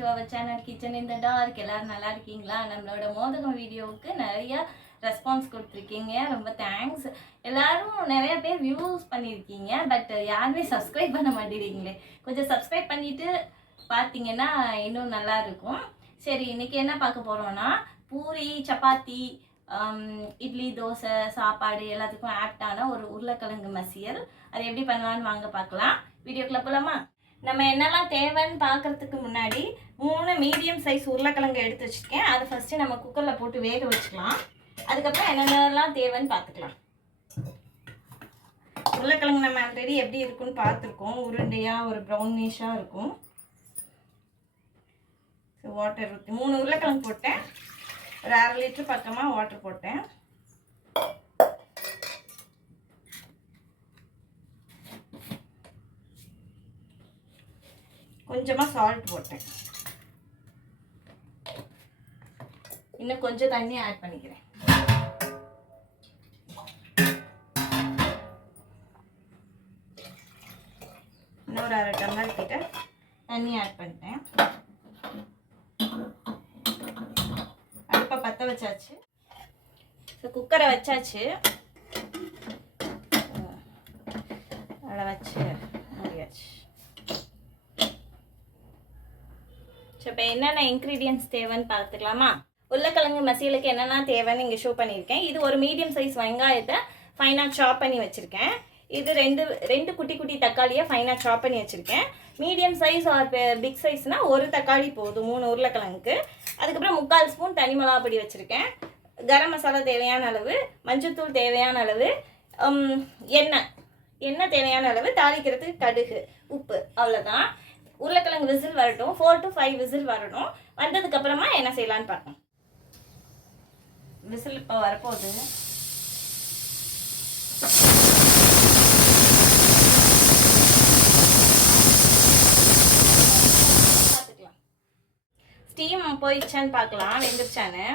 To our channel kitchen in the dark. எல்லாரும் நல்லா இருக்கீங்களா? நம்மளோட மோதகம் வீடியோவுக்கு நிறைய ரெஸ்பான்ஸ் கொடுத்துருக்கீங்க, ரொம்ப தேங்க்ஸ். எல்லாரும் நிறைய பேர் வியூஸ் பண்ணியிருக்கீங்க, பட் யாருமே சப்ஸ்கிரைப் பண்ண மாட்டேங்கிறீங்களே. கொஞ்சம் சப்ஸ்கிரைப் பண்ணிட்டு பார்த்தீங்கன்னா இன்னும் நல்லா இருக்கும். சரி, இன்னைக்கு என்ன பார்க்க போறோம்னா பூரி, சப்பாத்தி, இட்லி, தோசை, சாப்பாடு எல்லாத்துக்கும் ஆப்டான ஒரு உருளைக்கிழங்கு மசியல். அது எப்படி பண்ணலான்னு வாங்க பார்க்கலாம். வீடியோக்குள்ள போகலாமா? நம்ம என்னெல்லாம் தேவைன்னு பார்க்கறதுக்கு முன்னாடி 3 மீடியம் சைஸ் உருளைக்கிழங்கு எடுத்து வச்சுருக்கேன். அதை ஃபஸ்ட்டு நம்ம குக்கரில் போட்டு வேக வச்சுக்கலாம். அதுக்கப்புறம் என்னென்னலாம் தேவைன்னு பார்த்துக்கலாம். உருளைக்கிழங்கு நம்ம ஆல்ரெடி எப்படி இருக்குன்னு பார்த்துருக்கோம். உருண்டையாக ஒரு ப்ரௌனிஷாக இருக்கும். வாட்டர் ஊற்றி 3 உருளைக்கிழங்கு போட்டேன். ஒரு 1/2 லிட்டர் பக்கமாக வாட்டர் போட்டேன். கொஞ்சமாக சால்ட் போட்டேன். இன்னும் கொஞ்சம் தண்ணி ஆட் பண்ணிக்கிறேன். இன்னும் ஒரு 1/2 டம்ளர் கிட்ட தண்ணி ஆட் பண்ணிட்டேன். அடுப்பை பற்ற வச்சாச்சு. குக்கரை வச்சாச்சு. அதை வச்சு முடியாச்சு. இப்போ என்னென்ன இன்க்ரீடியன்ட்ஸ் தேவைன்னு பார்த்துக்கலாமா? உருளைக்கிழங்கு மசியலுக்கு என்னென்ன தேவைன்னு இங்கே ஷோ பண்ணியிருக்கேன். இது ஒரு மீடியம் சைஸ் வெங்காயத்தை ஃபைனாக சாப் பண்ணி வச்சுருக்கேன். இது ரெண்டு குட்டி குட்டி தக்காளியை ஃபைனாக சாப் பண்ணி வச்சுருக்கேன். மீடியம் சைஸ் ஆர் பிக் சைஸ்னால் ஒரு தக்காளி போதும் 3 உருளைக்கிழங்குக்கு. அதுக்கப்புறம் 3/4 ஸ்பூன் தனி மிளகாப்பொடி வச்சுருக்கேன். கரம் மசாலா தேவையான அளவு, மஞ்சள்தூள் தேவையான அளவு, எண்ணெய் தேவையான அளவு, தாளிக்கிறதுக்கு கடுகு, உப்பு, அவ்வளோதான். உருளைக்கிழங்கு விசில் வரட்டும். 4 to 5 விசில் வரணும். வந்ததுக்கப்புறமா என்ன செய்யலான்னு பார்ப்போம். விசில் இப்போ வரப்போகுது. பார்த்துக்கலாம். ஸ்டீம் போயிடுச்சான்னு பார்க்கலாம், வெந்துருச்சான்னு.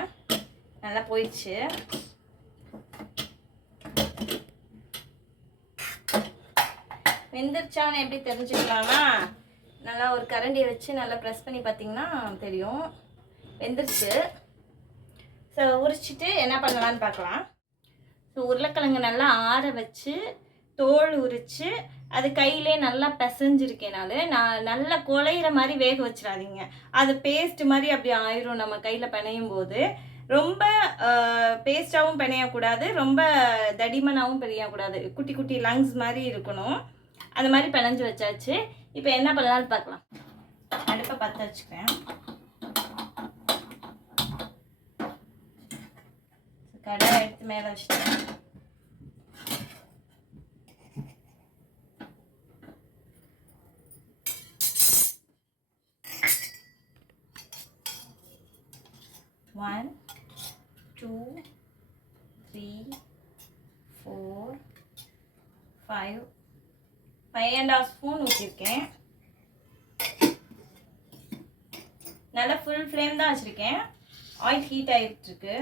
நல்லா போயிடுச்சு. வெந்துருச்சான்னு எப்படி தெரிஞ்சுக்கலாம்னா, நல்லா ஒரு கரண்டியை வச்சு நல்லா ப்ரெஸ் பண்ணி பார்த்தீங்கன்னா தெரியும் வெந்துருச்சு. ஸோ உரிச்சிட்டு என்ன பண்ணலான்னு பார்க்கலாம். ஸோ உருளைக்கிழங்கு நல்லா ஆற வச்சு தோல் உரித்து அது கையிலே நல்லா பிசைஞ்சிருக்கேனால நான் நல்லா குழையிற மாதிரி வேக வச்சிடாதீங்க. அது பேஸ்ட் மாதிரி அப்படி ஆயிரும் நம்ம கையில் பிணையும் போது. ரொம்ப பேஸ்ட்டாகவும் பிணையக்கூடாது, ரொம்ப தடிமனாகவும் பிணையக்கூடாது. குட்டி குட்டி லங்ஸ் மாதிரி இருக்கணும். அது மாதிரி பிணைஞ்சு வச்சாச்சு. இப்போ என்ன பண்ணலான்னு பார்க்கலாம். அடுப்பை பற்ற வச்சுக்கிறேன். கடாயை எடுத்து மேலே வச்சுட்டேன். One, 2, 3, 4, 5 1/2 ஸ்பூன் ஊற்றிருக்கேன். நல்லா ஃபுல் ஃப்ளேம் தான் வச்சுருக்கேன். ஆயில் ஹீட் ஆகிட்டுருக்கு.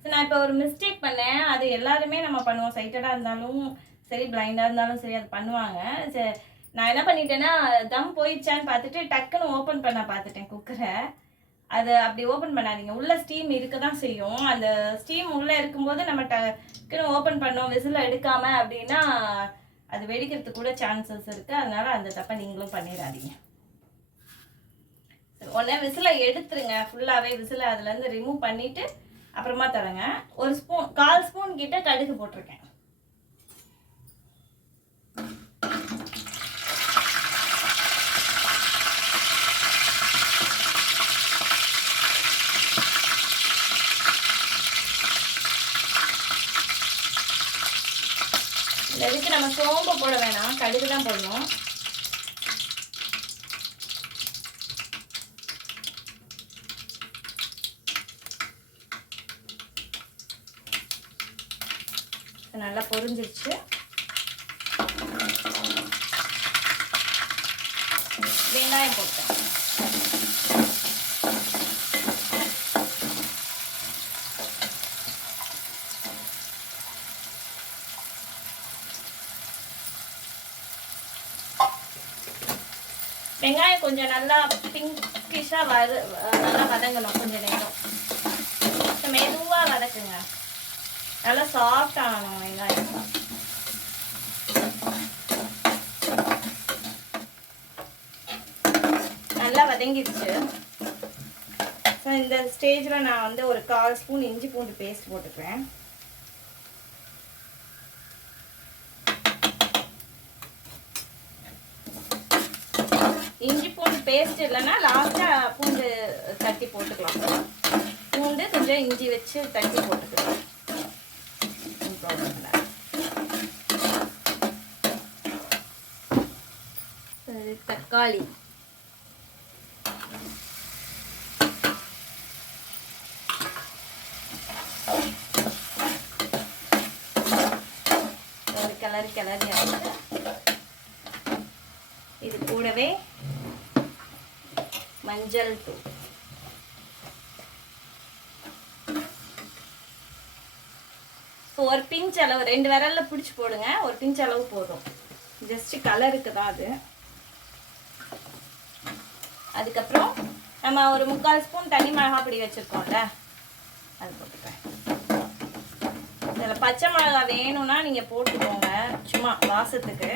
ஸோ நான் இப்போ ஒரு மிஸ்டேக் பண்ணேன். அது எல்லாருமே நம்ம பண்ணுவோம். சைட்டடாக இருந்தாலும் சரி, பிளைண்டாக இருந்தாலும் சரி, அது பண்ணுவாங்க. சரி, நான் என்ன பண்ணிட்டேன்னா தம் போயிடுச்சான்னு பார்த்துட்டு டக்குன்னு ஓப்பன் பண்ண பார்த்துட்டேன் குக்கரை. அது அப்படி ஓப்பன் பண்ணாதீங்க. உள்ளே ஸ்டீம் இருக்க தான் செய்யும். அந்த ஸ்டீம் உள்ளே இருக்கும்போது நம்ம டக்குன்னு ஓப்பன் பண்ணோம் விசில் எடுக்காமல் அப்படின்னா அது வெடிக்கிறதுக்கு கூட சான்சஸ் இருக்குது. அதனால் அந்த தப்பை நீங்களும் பண்ணிடாதீங்க. உடனே விசிலை எடுத்துருங்க. ஃபுல்லாகவே விசிலை அதுலேருந்து ரிமூவ் பண்ணிவிட்டு அப்புறமா தரங்க. ஒரு ஸ்பூன் 1/4 ஸ்பூன் கிட்ட கடுகு போட்டிருக்கேன். இதுக்கு நம்ம சோம்பு போட வேணாம், கடுகு தான் போடணும். நல்லா பொரிஞ்சிருச்சு. வெங்காயம் போட்டேன். வெங்காயம் கொஞ்சம் நல்லா பிங்கிஷாக நல்லா வதங்கணும். கொஞ்சம் நேரம் மெதுவாக வதக்குங்க. நல்லா சாஃப்ட் ஆகணும் வெங்காயம். நல்லா வதங்கிடுச்சு. ஸோ இந்த ஸ்டேஜில் நான் வந்து ஒரு 1/4 ஸ்பூன் இஞ்சி பூண்டு பேஸ்ட் போட்டுக்கிறேன். இஞ்சி பூண்டு பேஸ்ட் இல்லைன்னா லாஸ்ட்டாக பூண்டு தட்டி போட்டுக்கலாம். பூண்டு கொஞ்சம் இஞ்சி வச்சு தட்டி போட்டுக்கலாம். தக்காளி ஒரு கிளறி இது கூடவே மஞ்சள் தூள், ஒரு பிஞ்ச் அளவு 2 விரல்ல பிடிச்சி போடுங்க. ஒரு பிஞ்ச் அளவு போதும், ஜஸ்ட் கலருக்கு தான் அது. அதுக்கப்புறம் நம்ம ஒரு 3/4 ஸ்பூன் தனி மிளகாய் பொடி வச்சுருக்கோம்ல, அது போட்டுக்கிறேன். இதில் பச்சை மிளகா வேணும்னா நீங்கள் போட்டுக்கோங்க, சும்மா வாசத்துக்கு.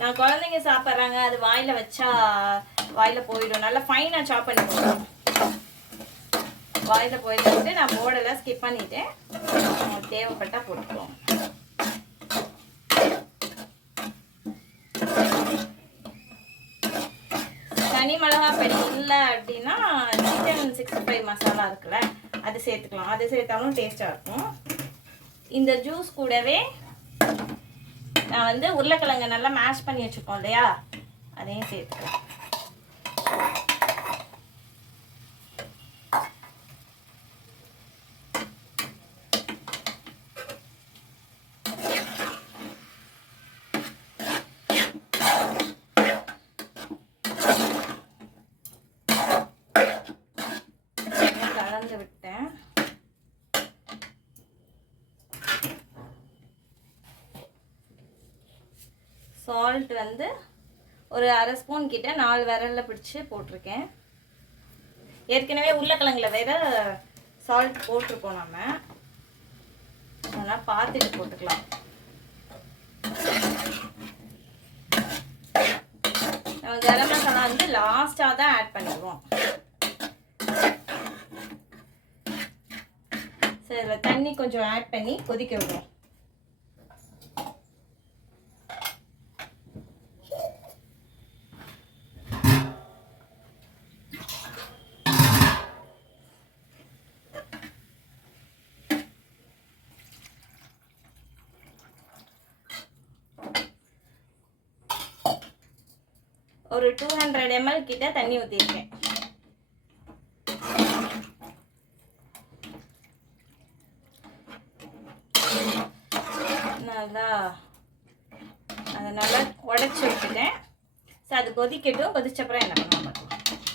நான் குழந்தைங்க சாப்பிட்றாங்க, அது வாயில் வச்சா வாயில் போயிடும். நல்லா ஃபைனாக சாப் பண்ணி போடுவோம். வாயில் போயிட்டு நான் போடலை, ஸ்கிப் பண்ணிவிட்டேன். தேவைப்பட்டால் போட்டுக்குவோம். தனி மிளகாய் பொடி இல்லை அப்படின்னா சிக்கன் 65 மசாலா இருக்குல்ல, அது சேர்த்துக்கலாம். அது சேர்த்தாலும் டேஸ்ட்டாக இருக்கும். இந்த ஜூஸ் கூடவே நான் வந்து உருளைக்கிழங்க நல்லா மேஷ் பண்ணி வச்சுருக்கோம் இல்லையா, அதையும் சேர்த்துக்கலாம். விட்டேன். சால்ட் வந்து ஒரு 1/2 ஸ்பூன் கிட்ட 4 விரல்ல பிடிச்சு போட்டிருக்கேன். ஏற்கனவே உருளைக்கிழங்குல வேற சால்ட் போட்டிருக்கோம் நம்ம, அதெல்லாம் பார்த்துட்டு போட்டுக்கலாம். நம்ம கரம் மசாலா வந்து லாஸ்டாக தான் ஆட் பண்ணிடுவோம். இதில் தண்ணி கொஞ்சம் ஆட் பண்ணி கொதிக்க விடுவோம். ஒரு 200 ml கிட்ட தண்ணி ஊற்றிருக்கேன். அதை நல்லா உடச்சி வச்சுட்டேன். ஸோ அது கொதிக்கட்டும். கொதிச்சப்பறம் என்ன பண்ணலாம் பார்க்கலாம்.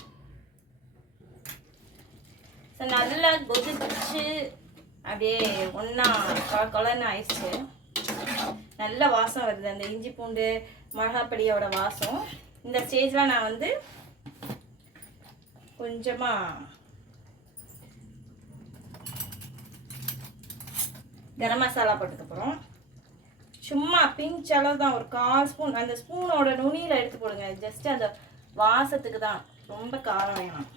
ஸோ நல்லா கொதிச்சு அப்படியே ஒன்றா கொலன்னு ஆயிடுச்சு. நல்ல வாசம் வருது, அந்த இஞ்சி பூண்டு மிளகாப்பொடியோட வாசம். இந்த ஸ்டேஜில் நான் வந்து கொஞ்சமாக கரம் மசாலா போட்டுக்க போகிறோம். சும்மா பிஞ்ச் அளவு தான், ஒரு 1/4 ஸ்பூன். அந்த ஸ்பூனோட நுனியில் எடுத்து போடுங்க, ஜஸ்ட் அந்த வாசத்துக்கு தான், ரொம்ப காரம் வேணும்.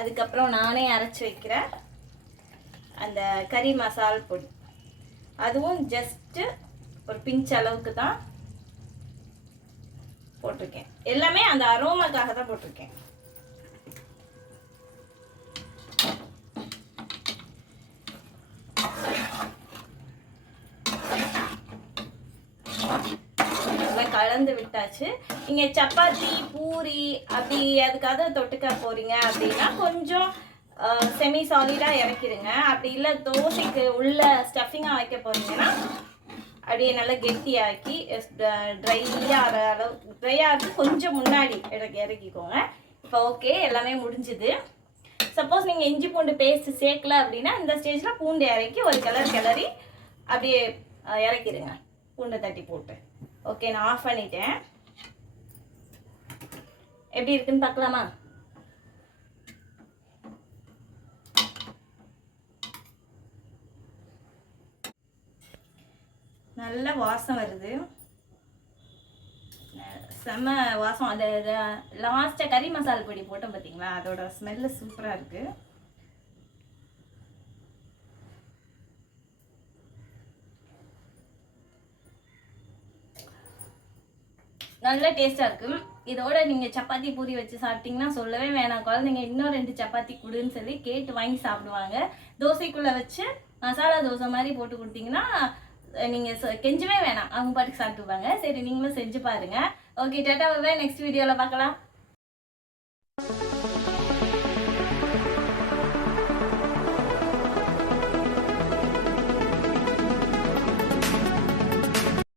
அதுக்கப்புறம் நானே அரைச்சி வைக்கிற அந்த கறி மசால் பொடி, அதுவும் ஜஸ்ட்டு ஒரு பிஞ்ச் அளவுக்கு தான் போட்டிருக்கேன். எல்லாமே அந்த அரோமாக்காக தான் போட்டிருக்கேன். கலந்து விட்டாச்சு. நீங்க சப்பாத்தி பூரி அப்படி அதுக்காக தொட்டுக்க போறீங்க அப்படின்னா கொஞ்சம் செமி சாலிடா இறக்கிடுங்க. அப்படி இல்லை தோசைக்கு உள்ள ஸ்டஃபிங்காக வைக்க போறீங்கன்னா அப்படியே நல்லா கெட்டியாக்கி ட்ரையாக ட்ரையாக கொஞ்சம் முன்னாடி இறக்கிக்கோங்க. இப்போ ஓகே, எல்லாமே முடிஞ்சுது. சப்போஸ் நீங்கள் இஞ்சி பூண்டு பேஸ்ட் சேர்க்கல அப்படின்னா இந்த ஸ்டேஜில் பூண்டு இறக்கி ஒரு கிளறி அப்படியே இறக்கிடுங்க, பூண்டை தட்டி போட்டு. ஓகே, நான் ஆஃப் பண்ணிட்டேன். எப்படி இருக்குன்னு பார்க்கலாமா? நல்ல வாசம் வருது, செம்ம வாசம். அது லாஸ்ட்டாக கறி மசாலா பொடி போட்டோம் பார்த்தீங்களா, அதோட ஸ்மெல்லு சூப்பராக இருக்குது. நல்ல டேஸ்ட்டாக இருக்குது. இதோட நீங்கள் சப்பாத்தி பூரி வச்சு சாப்பிட்டீங்கன்னா சொல்லவே வேணாம். குழந்தைங்க இன்னும் 2 சப்பாத்தி கொடுன்னு சொல்லி கேட்டு வாங்கி சாப்பிடுவாங்க. தோசைக்குள்ளே வச்சு மசாலா தோசை மாதிரி போட்டு கொடுத்தீங்கன்னா நீங்கள் கெஞ்சவே வேணாம், அவங்க பாட்டுக்கு சாப்பிட்டுப்பாங்க. சரி, நீங்களும் செஞ்சு பாருங்கள். ஓகே, டாடா, பாய். நெக்ஸ்ட் வீடியோவில் பார்க்கலாம்.